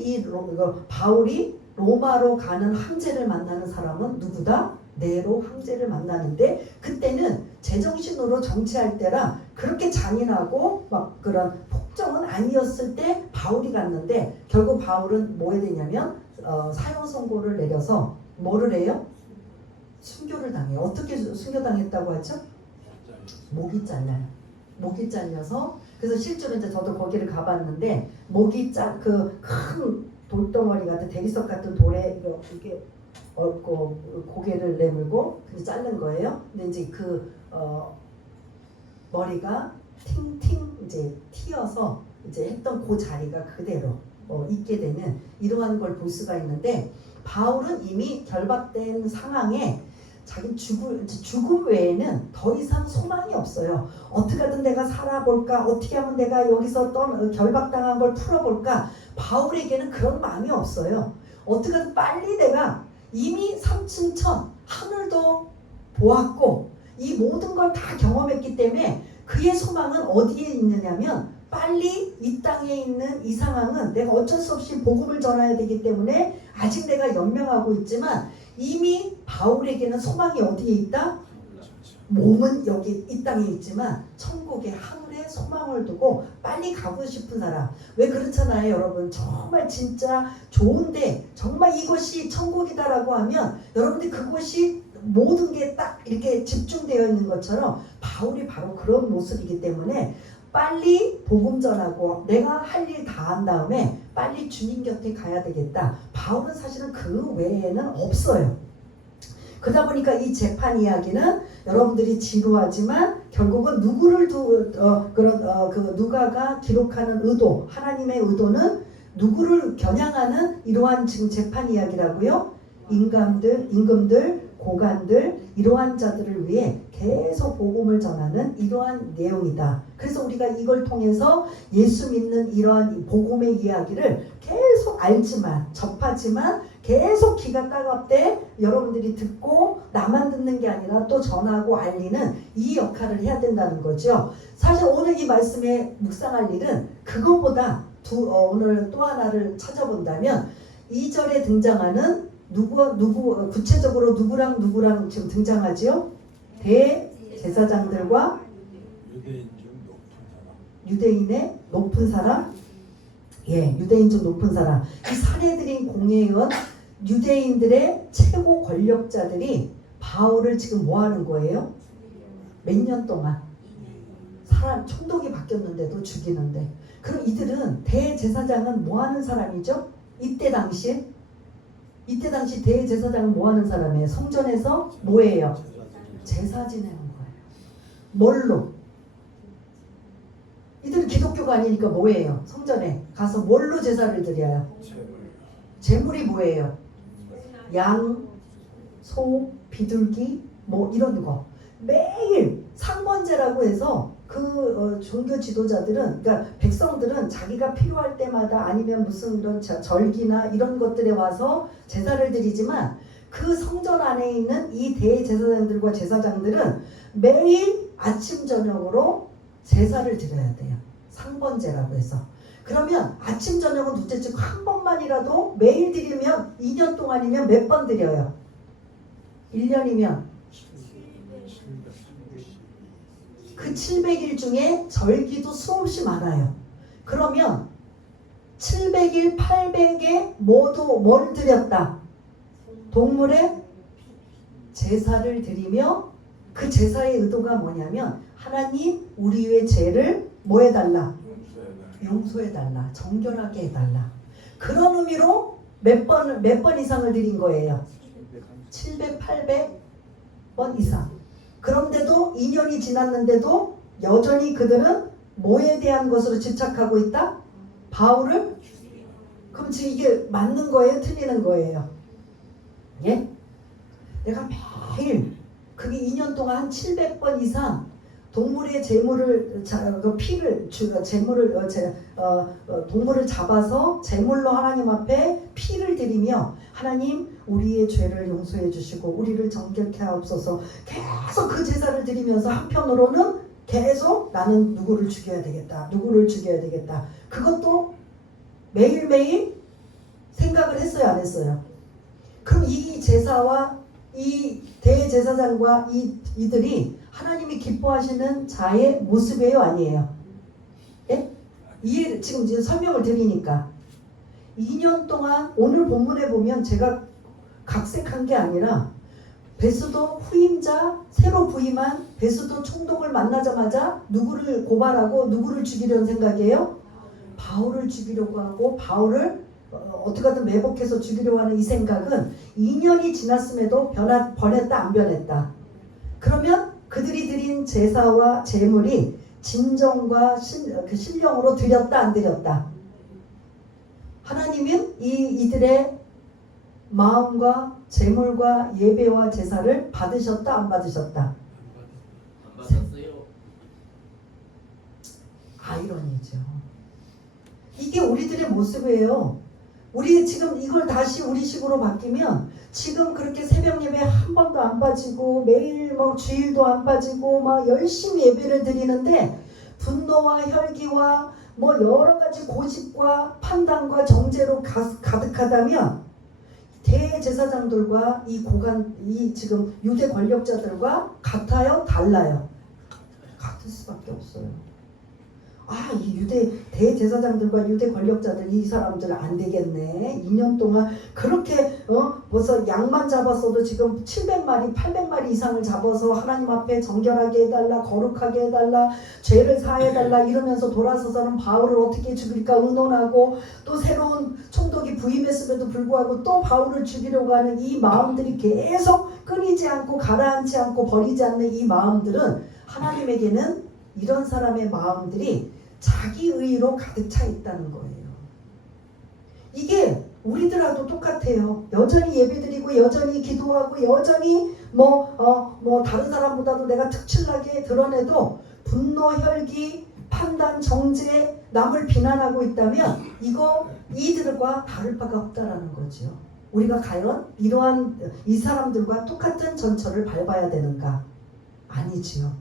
바울이 로마로 가는 황제를 만나는 사람은 누구다? 네로 황제를 만나는데 그때는 제정신으로 정치할 때라 그렇게 잔인하고 막 그런 폭정은 아니었을 때 바울이 갔는데 결국 바울은 뭐 해야 되냐면 사형 선고를 내려서 뭐를 해요? 순교를 당해요. 어떻게 순교당했다고 하죠? 목이 잘려요. 목이 잘려서 그래서 실제로 이제 저도 거기를 가봤는데 목이 그 큰 돌덩어리 같은 대리석 같은 돌에 이렇게 얹고 고개를 내밀고 그래서 자른 거예요. 근데 이제 그 머리가 팅팅 이제 튀어서 이제 했던 그 자리가 그대로 있게 되는 이러한 걸 볼 수가 있는데 바울은 이미 결박된 상황에 자기 죽음 외에는 더 이상 소망이 없어요. 어떻게 하든 내가 살아볼까? 어떻게 하면 내가 여기서 결박당한 걸 풀어볼까? 바울에게는 그런 마음이 없어요. 어떻게 하든 빨리 내가 이미 삼층천 하늘도 보았고 이 모든 걸 다 경험했기 때문에 그의 소망은 어디에 있느냐면 빨리 이 땅에 있는 이 상황은 내가 어쩔 수 없이 복음을 전해야 되기 때문에 아직 내가 연명하고 있지만 이미 바울에게는 소망이 어디에 있다? 몸은 여기 이 땅에 있지만 천국의 하늘에 소망을 두고 빨리 가고 싶은 사람. 왜 그렇잖아요 여러분. 정말 진짜 좋은데 정말 이것이 천국이다라고 하면 여러분들 그곳이 모든 게 딱 이렇게 집중되어 있는 것처럼 바울이 바로 그런 모습이기 때문에 빨리 복음 전하고 내가 할 일 다 한 다음에 빨리 주님 곁에 가야 되겠다. 바울은 사실은 그 외에는 없어요. 그러다 보니까 이 재판 이야기는 여러분들이 지루하지만 결국은 누구를 그 누가가 기록하는 의도, 하나님의 의도는 누구를 겨냥하는 이러한 지금 재판 이야기라고요. 임금들, 고관들 이러한 자들을 위해 계속 복음을 전하는 이러한 내용이다. 그래서 우리가 이걸 통해서 예수 믿는 이러한 복음의 이야기를 계속 알지만 접하지만 계속 귀가 까갑되 여러분들이 듣고 나만 듣는 게 아니라 또 전하고 알리는 이 역할을 해야 된다는 거죠. 사실 오늘 이 말씀에 묵상할 일은 그것보다 오늘 또 하나를 찾아본다면 2절에 등장하는 누구 구체적으로 누구랑 지금 등장하지요? 대제사장들과 유대인의 높은 사람, 유대인 중 높은 사람. 이 사내들인 공회의원 유대인들의 최고 권력자들이 바울을 지금 뭐 하는 거예요? 몇 년 동안 사람 총독이 바뀌었는데도 죽이는데. 그럼 이들은 대제사장은 뭐 하는 사람이죠? 이때 당시 대제사장은 뭐 하는 사람이에요? 성전에서 뭐예요? 제사 지내는 거예요. 뭘로? 이들은 기독교가 아니니까 뭐예요? 성전에 가서 뭘로 제사를 드려요? 제물이 뭐예요? 양, 소, 비둘기 뭐 이런 거 매일 상번제라고 해서 그 종교 지도자들은 그러니까 백성들은 자기가 필요할 때마다 아니면 무슨 이런 절기나 이런 것들에 와서 제사를 드리지만 그 성전 안에 있는 이 대제사장들과 제사장들은 매일 아침 저녁으로 제사를 드려야 돼요. 상번제라고 해서. 그러면 아침 저녁은 둘째째 한 번만이라도 매일 드리면 2년 동안이면 몇 번 드려요? 1년이면 그 700일 중에 절기도 수없이 많아요. 그러면 700일, 800에 모두 뭘 드렸다? 동물의 제사를 드리며 그 제사의 의도가 뭐냐면 하나님 우리의 죄를 뭐 해달라? 용서해달라. 정결하게 해달라. 그런 의미로 몇 번 이상을 드린 거예요. 700, 800번 이상. 그런데도 2년이 지났는데도 여전히 그들은 뭐에 대한 것으로 집착하고 있다? 바울을? 그럼 지금 이게 맞는 거예요? 틀리는 거예요? 예? 내가 매일 그게 2년 동안 한 700번 이상 동물의 제물을 피를 동물을 잡아서 제물로 하나님 앞에 피를 드리며 하나님 우리의 죄를 용서해 주시고 우리를 정결케 하옵소서 계속 그 제사를 드리면서 한편으로는 계속 나는 누구를 죽여야 되겠다. 누구를 죽여야 되겠다. 그것도 매일매일 생각을 했어요? 안 했어요? 그럼 이 제사와 이 대제사장과 이들이 하나님이 기뻐하시는 자의 모습이에요? 아니에요? 예? 지금 이제 설명을 드리니까 2년 동안 오늘 본문에 보면 제가 각색한 게 아니라 베스도 후임자 새로 부임한 베스도 총독을 만나자마자 누구를 고발하고 누구를 죽이려는 생각이에요? 바울을 죽이려고 하고 바울을 어떻게든 매복해서 죽이려고 하는 이 생각은 2년이 지났음에도 변했다 안 변했다? 그러면 그들이 드린 제사와 제물이 진정과 신령으로 드렸다 안 드렸다? 하나님은 이들의 마음과 제물과 예배와 제사를 받으셨다 안 받으셨다? 안 받았어요. 아이러니죠. 이게 우리들의 모습이에요. 우리 지금 이걸 다시 우리식으로 바뀌면 지금 그렇게 새벽 예배 한 번도 안 빠지고 매일 주일도 안 빠지고 열심히 예배를 드리는데 분노와 혈기와 여러 가지 고집과 판단과 정죄로 가득하다면 대제사장들과 이 지금 유대 권력자들과 같아요? 달라요? 같을 수밖에 없어요. 이 유대 대제사장들과 유대 권력자들 이 사람들 안 되겠네. 2년 동안 그렇게 벌써 양만 잡았어도 지금 700마리 800마리 이상을 잡아서 하나님 앞에 정결하게 해달라 거룩하게 해달라 죄를 사해달라 이러면서 돌아서서는 바울을 어떻게 죽일까 의논하고 또 새로운 총독이 부임했음에도 불구하고 또 바울을 죽이려고 하는 이 마음들이 계속 끊이지 않고 가라앉지 않고 버리지 않는 이 마음들은 하나님에게는 이런 사람의 마음들이 자기 의로 가득 차 있다는 거예요. 이게 우리들하고 똑같아요. 여전히 예배드리고 여전히 기도하고 여전히 다른 사람보다도 내가 특출나게 드러내도 분노, 혈기, 판단, 정죄, 남을 비난하고 있다면 이들과 다를 바가 없다라는 거죠. 우리가 과연 이 사람들과 똑같은 전철을 밟아야 되는가? 아니지요.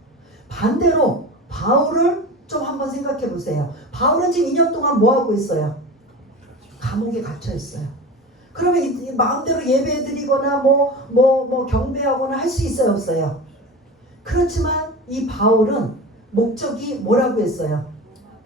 반대로 바울을 좀 한번 생각해 보세요. 바울은 지금 2년 동안 뭐 하고 있어요? 감옥에 갇혀 있어요. 그러면 마음대로 예배드리거나 경배하거나 할 수 있어요, 없어요? 그렇지만 이 바울은 목적이 뭐라고 했어요?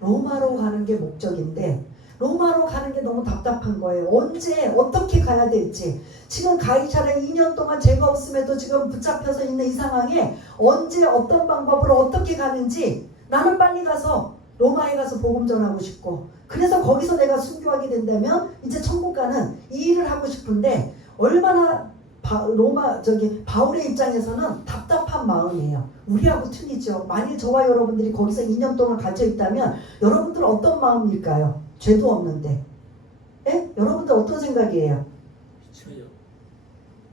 로마로 가는 게 목적인데 로마로 가는 게 너무 답답한 거예요. 언제 어떻게 가야 될지. 지금 가이사랴에 2년 동안 죄가 없음에도 지금 붙잡혀서 있는 이 상황에 언제 어떤 방법으로 어떻게 가는지 나는 빨리 가서 로마에 가서 복음 전하고 싶고 그래서 거기서 내가 순교하게 된다면 이제 천국 가는 이 일을 하고 싶은데 얼마나 바울의 입장에서는 답답한 마음이에요. 우리하고 틀리죠. 만일 저와 여러분들이 거기서 2년 동안 갇혀 있다면 여러분들 어떤 마음일까요? 죄도 없는데. 예? 여러분들 어떤 생각이에요?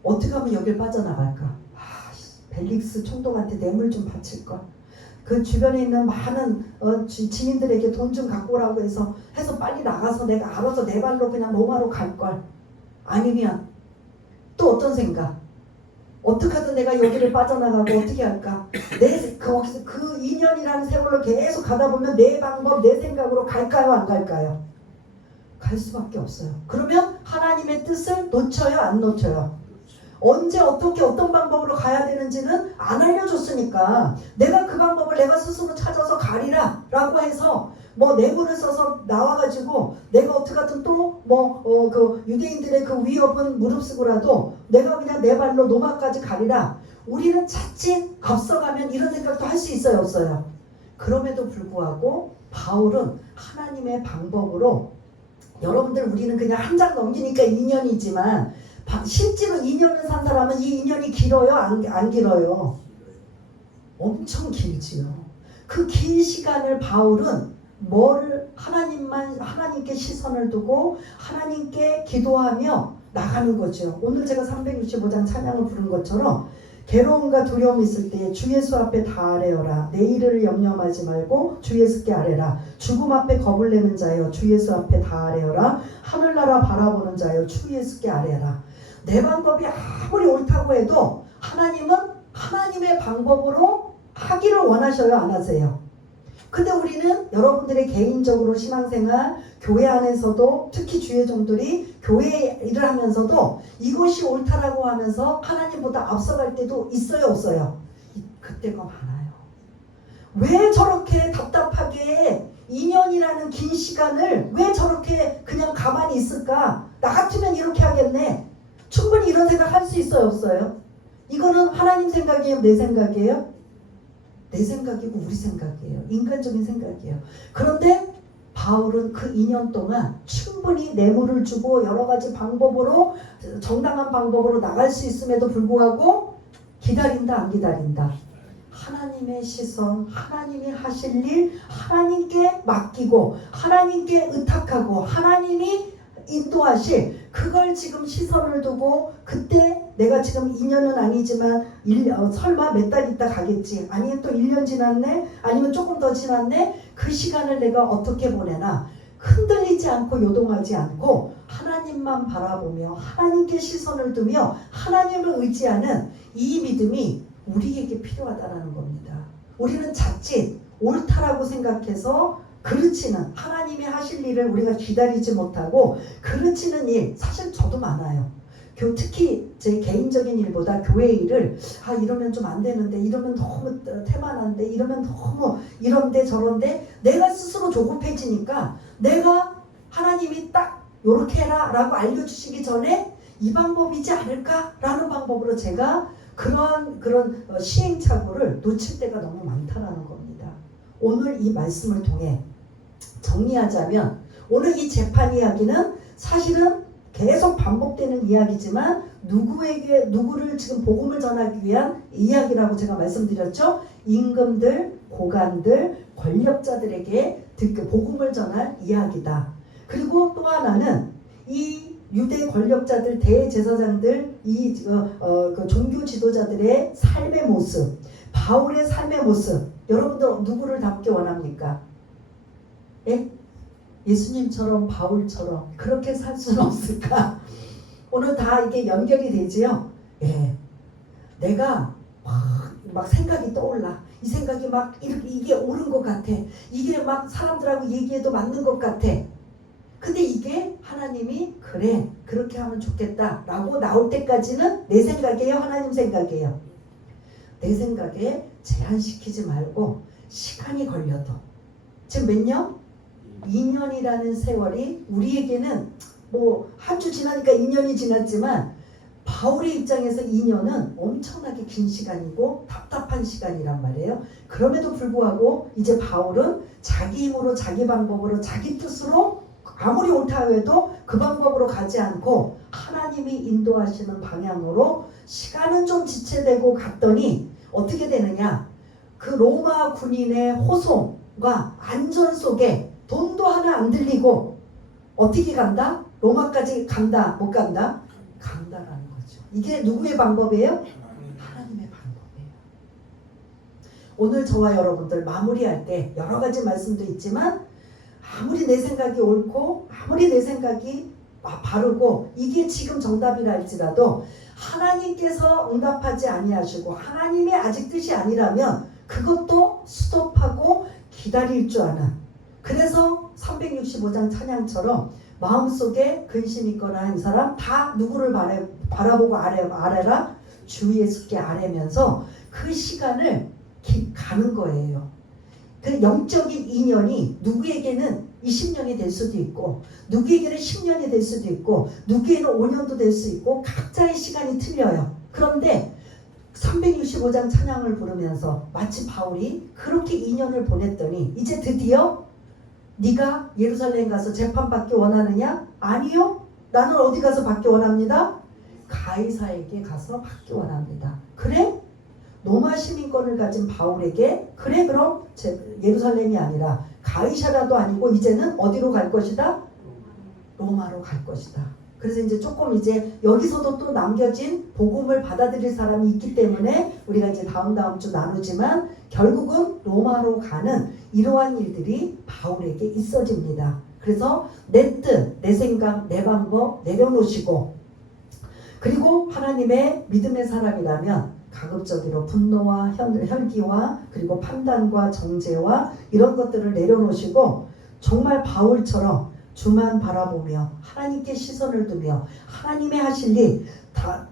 어떻게 하면 여길 빠져나갈까? 벨릭스 총독한테 뇌물 좀 바칠걸. 그 주변에 있는 많은 지인들에게 돈 좀 갖고 오라고 해서 빨리 나가서 내가 알아서 내 발로 그냥 로마로 갈걸. 아니면 또 어떤 생각? 어떻게 하든 내가 여기를 빠져나가고 어떻게 할까? 거기서 그 2년이라는 세월을 계속 가다 보면 내 방법, 내 생각으로 갈까요? 안 갈까요? 갈 수밖에 없어요. 그러면 하나님의 뜻을 놓쳐요? 안 놓쳐요? 언제 어떻게 어떤 방법으로 가야 되는지는 안 알려줬으니까 내가 그 방법을 내가 스스로 찾아서 가리라 라고 해서 뭐 뇌물을 써서 나와가지고 내가 어떻게든 또 뭐 그 유대인들의 그 위협은 무릅쓰고라도 내가 그냥 내 발로 로마까지 가리라. 우리는 자칫 앞서가면 이런 생각도 할 수 있어요, 없어요? 그럼에도 불구하고 바울은 하나님의 방법으로, 여러분들 우리는 그냥 한 장 넘기니까 2년이지만 실제로 2년을 산 사람은 이 2년이 길어요? 안 길어요? 엄청 길지요. 그 긴 시간을 바울은 뭐를 하나님께 시선을 두고 하나님께 기도하며 나가는 거죠. 오늘 제가 365장 찬양을 부른 것처럼 괴로움과 두려움이 있을 때 주 예수 앞에 다 아뢰어라. 내일을 염려하지 말고 주 예수께 아뢰라. 죽음 앞에 겁을 내는 자여 주 예수 앞에 다 아뢰어라. 하늘나라 바라보는 자여 주 예수께 아뢰라. 내 방법이 아무리 옳다고 해도 하나님은 하나님의 방법으로 하기를 원하셔요, 안 하세요? 근데 우리는 여러분들의 개인적으로 신앙생활, 교회 안에서도 특히 주의 종들이 교회 일을 하면서도 이것이 옳다라고 하면서 하나님보다 앞서갈 때도 있어요, 없어요? 그때가 많아요. 왜 저렇게 답답하게 2년이라는 긴 시간을 왜 저렇게 그냥 가만히 있을까? 나 같으면 이렇게 하겠네. 충분히 이런 생각 할 수 있어요, 없어요? 이거는 하나님 생각이에요, 내 생각이에요? 내 생각이고 우리 생각이에요. 인간적인 생각이에요. 그런데 바울은 그 2년 동안 충분히 뇌물을 주고 여러 가지 방법으로, 정당한 방법으로 나갈 수 있음에도 불구하고 기다린다, 안 기다린다? 하나님의 시선, 하나님이 하실 일 하나님께 맡기고 하나님께 의탁하고 하나님이 인도하실, 그걸 지금 시선을 두고 그때 내가 지금 2년은 아니지만 설마 몇 달 있다 가겠지, 아니면 또 1년 지났네, 아니면 조금 더 지났네, 그 시간을 내가 어떻게 보내나, 흔들리지 않고 요동하지 않고 하나님만 바라보며 하나님께 시선을 두며 하나님을 의지하는 이 믿음이 우리에게 필요하다는 겁니다. 우리는 자칫 옳다라고 생각해서 그르치는, 하나님이 하실 일을 우리가 기다리지 못하고 그르치는 일, 사실 저도 많아요. 특히 제 개인적인 일보다 교회 일을 이러면 좀 안 되는데, 이러면 너무 태만한데, 이러면 너무 이런데 저런데 내가 스스로 조급해지니까 내가 하나님이 딱 요렇게 해라 라고 알려주시기 전에 이 방법이지 않을까 라는 방법으로 제가 그런 시행착오를 놓칠 때가 너무 많다라는 겁니다. 오늘 이 말씀을 통해 정리하자면, 오늘 이 재판 이야기는 사실은 계속 반복되는 이야기지만 누구를 지금 복음을 전하기 위한 이야기라고 제가 말씀드렸죠. 임금들, 고관들, 권력자들에게 복음을 전할 이야기다. 그리고 또 하나는 이 유대 권력자들, 대제사장들, 그 종교 지도자들의 삶의 모습, 바울의 삶의 모습, 여러분들 누구를 닮기 원합니까? 예? 예수님처럼, 바울처럼 그렇게 살 수는 없을까? 오늘 다 이게 연결이 되지요? 예. 내가 막 생각이 떠올라. 이 생각이 막 이게 옳은 것 같아. 이게 막 사람들하고 얘기해도 맞는 것 같아. 근데 이게 하나님이 그래, 그렇게 하면 좋겠다 라고 나올 때까지는 내 생각이에요, 하나님 생각이에요? 내 생각에 제한시키지 말고 시간이 걸려도, 지금 몇 년? 2년이라는 세월이 우리에게는 뭐 한 주 지나니까 2년이 지났지만 바울의 입장에서 2년은 엄청나게 긴 시간이고 답답한 시간이란 말이에요. 그럼에도 불구하고 이제 바울은 자기 힘으로, 자기 방법으로, 자기 뜻으로 아무리 옳다 해도 그 방법으로 가지 않고 하나님이 인도하시는 방향으로 시간은 좀 지체되고 갔더니 어떻게 되느냐, 그 로마 군인의 호송과 안전 속에 돈도 하나 안 들리고 어떻게 간다? 로마까지 간다? 못 간다? 간다라는 거죠. 이게 누구의 방법이에요? 하나님의 방법이에요. 오늘 저와 여러분들 마무리할 때 여러 가지 말씀도 있지만, 아무리 내 생각이 옳고 아무리 내 생각이 바르고 이게 지금 정답이라 할지라도 하나님께서 응답하지 아니하시고 하나님의 아직 뜻이 아니라면 그것도 스톱하고 기다릴 줄 아는, 그래서 365장 찬양처럼 마음속에 근심 있거나 한 사람 다 누구를 바라보고 아뢰라? 주 예수께 아뢰면서 그 시간을 가는 거예요. 그 영적인 인연이 누구에게는 20년이 될 수도 있고 누구에게는 10년이 될 수도 있고 누구에게는 5년도 될 수 있고 각자의 시간이 틀려요. 그런데 365장 찬양을 부르면서 마치 바울이 그렇게 인연을 보냈더니 이제 드디어 네가 예루살렘 가서 재판받기 원하느냐? 아니요. 나는 어디 가서 받기 원합니다. 가이사에게 가서 받기 원합니다. 그래? 로마 시민권을 가진 바울에게 그래 그럼 예루살렘이 아니라 가이사라도 아니고 이제는 어디로 갈 것이다? 로마로 갈 것이다. 그래서 이제 조금 이제 여기서도 또 남겨진 복음을 받아들일 사람이 있기 때문에 우리가 이제 다음 주 나누지만 결국은 로마로 가는 이러한 일들이 바울에게 있어집니다. 그래서 내 뜻, 내 생각, 내 방법 내려놓으시고 그리고 하나님의 믿음의 사람이라면 가급적이로 분노와 혈기와 그리고 판단과 정죄와 이런 것들을 내려놓으시고 정말 바울처럼 주만 바라보며 하나님께 시선을 두며 하나님의 하실 일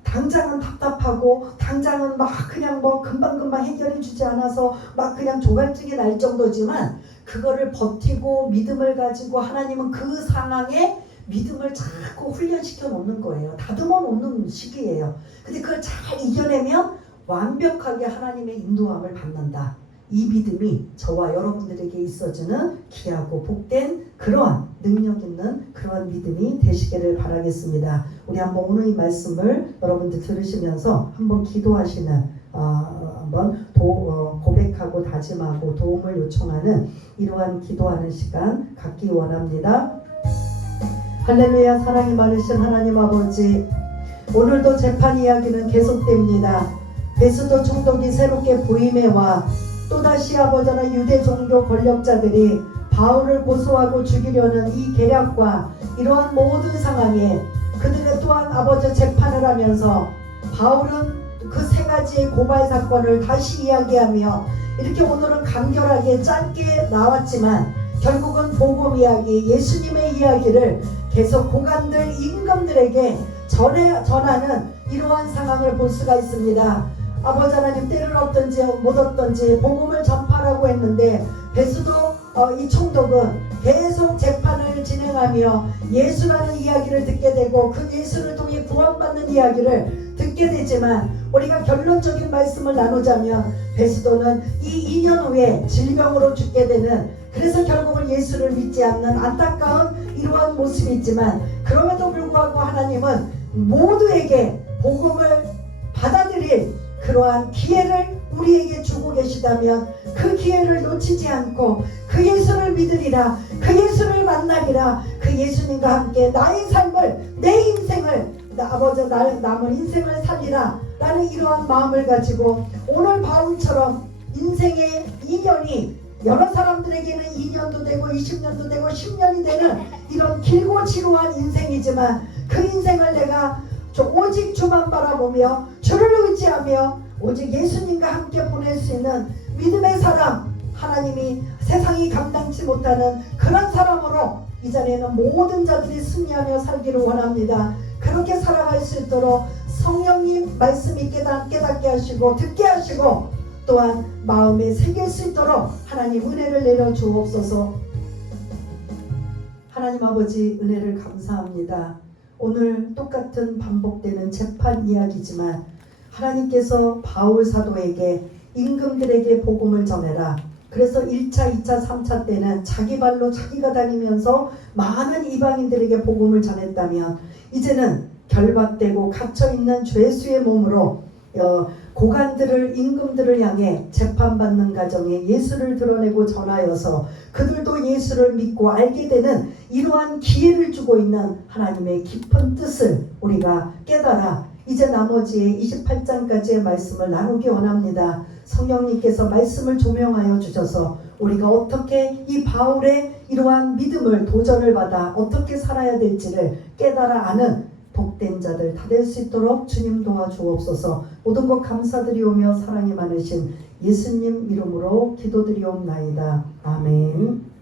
당장은 답답하고 당장은 막 그냥 뭐 금방금방 해결해 주지 않아서 막 그냥 조갈증이 날 정도지만 그거를 버티고 믿음을 가지고 하나님은 그 상황에 믿음을 자꾸 훈련시켜 놓는 거예요. 다듬어 놓는 시기예요. 근데 그걸 잘 이겨내면 완벽하게 하나님의 인도함을 받는다. 이 믿음이 저와 여러분들에게 있어주는 귀하고 복된 그러한 능력 있는 그러한 믿음이 되시기를 바라겠습니다. 우리 한번 오늘 이 말씀을 여러분들 들으시면서 한번 기도하시는 한번 고백하고 다짐하고 도움을 요청하는 이러한 기도하는 시간 갖기 원합니다. 할렐루야. 사랑이 많으신 하나님 아버지, 오늘도 재판 이야기는 계속됩니다. 베스도 총독이 새롭게 부임해 와 또다시 아버지나 유대 종교 권력자들이 바울을 고소하고 죽이려는 이 계략과 이러한 모든 상황에 그들의 또한 아버지 재판을 하면서 바울은 그 세 가지의 고발 사건을 다시 이야기하며 이렇게 오늘은 간결하게 짧게 나왔지만 결국은 복음 이야기, 예수님의 이야기를 계속 고관들, 임금들에게 전하는 이러한 상황을 볼 수가 있습니다. 아버지 하나님, 때를 얻든지 못 얻든지 복음을 전파하라고 했는데 베스도 이 총독은 계속 재판을 진행하며 예수라는 이야기를 듣게 되고 그 예수를 통해 구원받는 이야기를 듣게 되지만 우리가 결론적인 말씀을 나누자면 베스도는 이 2년 후에 질병으로 죽게 되는, 그래서 결국은 예수를 믿지 않는 안타까운 이러한 모습이 있지만 그럼에도 불구하고 하나님은 모두에게 복음을 받아들일 그러한 기회를 우리에게 주고 계시다면 그 기회를 놓치지 않고 그 예수를 믿으리라, 그 예수를 만나리라, 그 예수님과 함께 나의 삶을, 내 인생을, 아버지 남은 인생을 살리라 라는 이러한 마음을 가지고 오늘 바울처럼 인생의 2년이 여러 사람들에게는 2년도 되고 20년도 되고 10년이 되는 이런 길고 지루한 인생이지만 그 인생을 내가 오직 주만 바라보며 주를 의지하며 오직 예수님과 함께 보낼 수 있는 믿음의 사람, 하나님이 세상이 감당치 못하는 그런 사람으로 이 자리에는 모든 자들이 승리하며 살기를 원합니다. 그렇게 살아갈 수 있도록 성령님 말씀이 깨닫게 하시고 듣게 하시고 또한 마음에 새길 수 있도록 하나님 은혜를 내려 주옵소서. 하나님 아버지, 은혜를 감사합니다. 오늘 똑같은 반복되는 재판 이야기지만 하나님께서 바울 사도에게 임금들에게 복음을 전해라. 그래서 1차, 2차, 3차 때는 자기 발로 자기가 다니면서 많은 이방인들에게 복음을 전했다면 이제는 결박되고 갇혀있는 죄수의 몸으로 고관들을, 임금들을 향해 재판받는 가정에 예수를 드러내고 전하여서 그들도 예수를 믿고 알게 되는 이러한 기회를 주고 있는 하나님의 깊은 뜻을 우리가 깨달아 이제 나머지의 28장까지의 말씀을 나누기 원합니다. 성령님께서 말씀을 조명하여 주셔서 우리가 어떻게 이 바울의 이러한 믿음을, 도전을 받아 어떻게 살아야 될지를 깨달아 아는 복된 자들 다 될 수 있도록 주님 도와주옵소서. 모든 것 감사드리오며 사랑이 많으신 예수님 이름으로 기도드리옵나이다. 아멘.